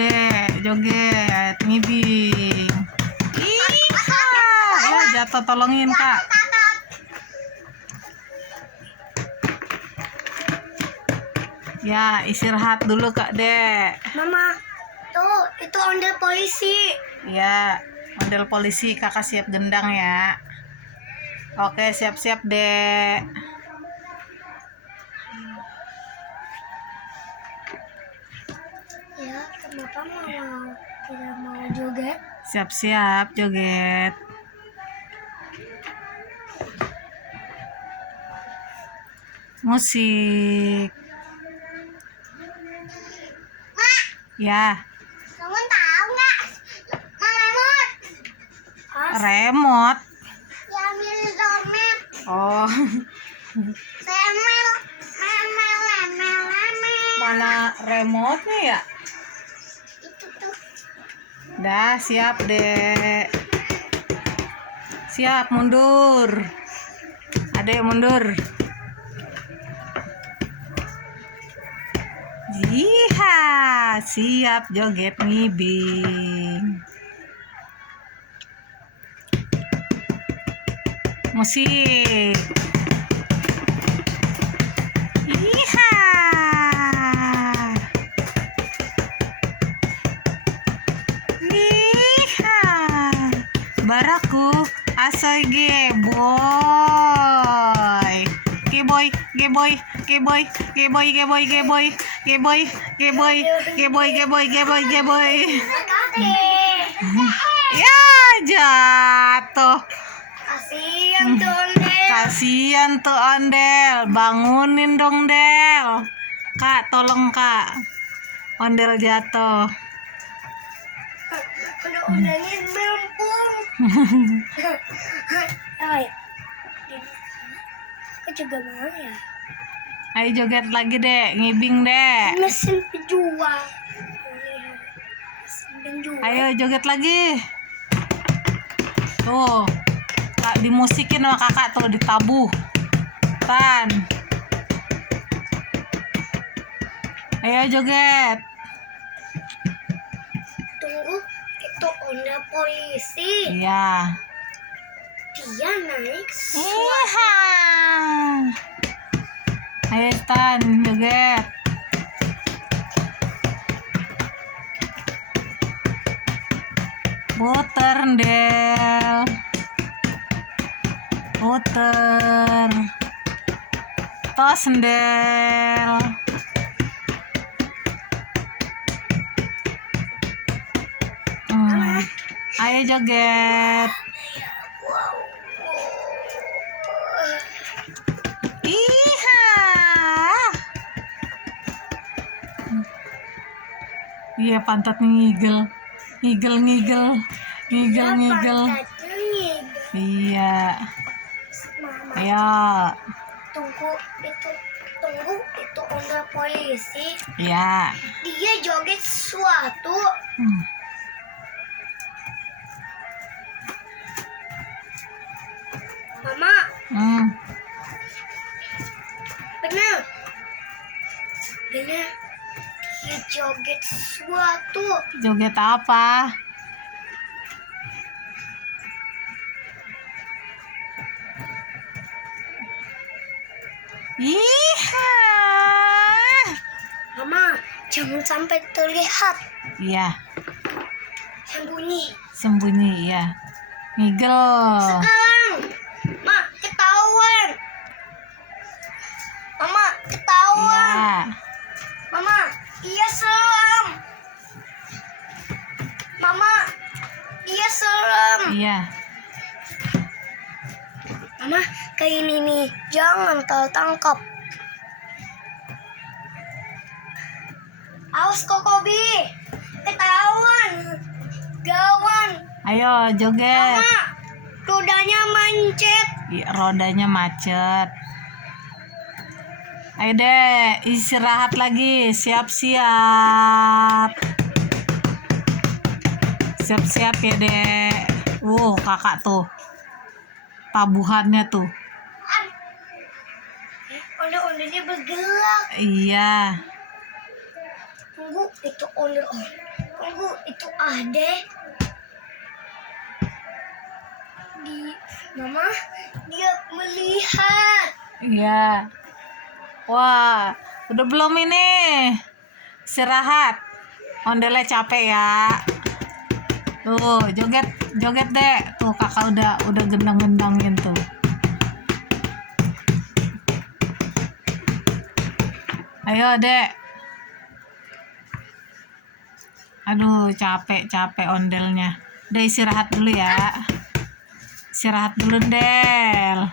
Dek, joget, ngibing. Iya, ya jatuh, tolongin Kak. Ya, istirahat dulu Kak Dek. Mama, tuh itu ondel polisi. Ya, model polisi, Kakak siap gendang ya. Oke, siap-siap Dek. Ya, kenapa Mama tidak mau joget? Siap-siap joget. Musik. Ya, Kamu tahu nggak? Remote. remote. Ya, milik dompet. Oh, Remel, remel, remel, remel. mana remote-nya ya? Itu tuh. Dah, siap Dek. Siap, mundur. Adek mundur. Iya, siap joget ngibing. Musik. Iya. Iya. Baraku asoy geboy. Geboy, geboy, geboy, geboy, geboy, geboy, geboy, geboy, geboy, geboy, geboy, geboy. Makasih. Ya, jatuh. Kasihan tuh ondel. Kasihan tuh ondel. Bangunin dong, Del. Kak, tolong Kak. Ondel jatuh. Udah ondelnya melempung. Oh ya. Aku juga mau ya. Ayo joget lagi Dek, ngibing Dek. Mesin penjual. Mesin penjual. Ayo joget lagi. Tuh, Kak dimusikin sama kakak tuh, ditabuh. Tan. Ayo joget. Tunggu, itu ondel polisi. Iya. Dia naik Iya. Ayo Tan, joget. Puter Del. Puter. Tos Del. Ayo joget. Iya. Iya, pantatnya ngigel. Ngigel, ngigel. Ngigel, ngigel. Iya. Mama, Ayo. tunggu itu ondel polisi. Iya. Dia joget sesuatu. Mama, bener. Bener. Dia joget sesuatu. Joget apa? Iya. Mama, jangan sampai terlihat. Iya. Sembunyi. Sembunyi, iya. Ngigel. Sekarang, Ma, ketahuan. Mama, ketahuan. Iya. Mama, dia serem. Mama, dia serem. Iya. Mama, kayak ini nih, jangan tertangkap. Awas Kokobi, ketahuan. Gawan. Ayo joget. Mama, rodanya mancet. Iya, rodanya macet. Ayo Dek, istirahat lagi. Siap-siap. Siap-siap ya Dek. Kakak tuh. Tabuhannya tuh. Ondel-ondelnya bergerak. Iya. Tunggu, itu ondel. Tunggu, itu Ade. Mama, dia melihat. Iya. Wah, udah belum ini? Istirahat. Ondelnya capek ya. Tuh, joget, joget deh. Tuh kakak udah gendang-gendangin tuh. Ayo dek. Aduh, capek ondelnya. Udah istirahat dulu ya. Istirahat dulu, Del.